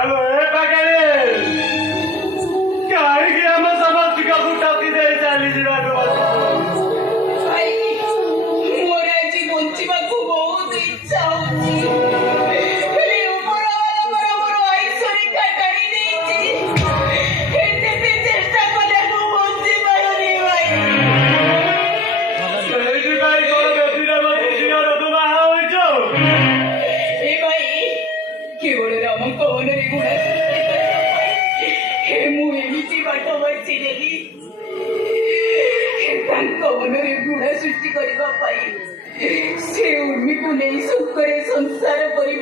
ଆଲୋ ଏ ପାଖରେ କାହିଁକି ଆମ ସମସ୍ତଙ୍କୁ ଠକି ଦେଇ ଚାଲିଯିବାକୁ ଭାଇ ମୋର ଆଜି ବଞ୍ଚିବାକୁ ବହୁତ ଇଚ୍ଛା ହଉଛି, ହେଲେ ଉପରବାଲାଙ୍କର ମୋର ଆୟୁଷରେଖା ଟାଣି ଦେଇଛି। ଏତେ ଚେଷ୍ଟା କଲେ ମୁଁ ବଞ୍ଚି ପାରୁନି ଭାଇ। ସେଇଥିପାଇଁ କଣ ବେଶୀରେ ବସି ଝିଅର ତୁମା ହୋଇଛ? ଏ ଭାଇ କେବଳ ରାମଙ୍କ ମନରେ ଗୁଣ ସୃଷ୍ଟି କରିବା ପାଇଁ ମୁଁ ଏମିତି ବାଟ ବାଛିନେଲି। ତାଙ୍କ ମନରେ ଘୃଣା ସୃଷ୍ଟି କରିବା ପାଇଁ ସେ ଉର୍ମିକୁ ନେଇ ସୁଖରେ ସଂସାର କରି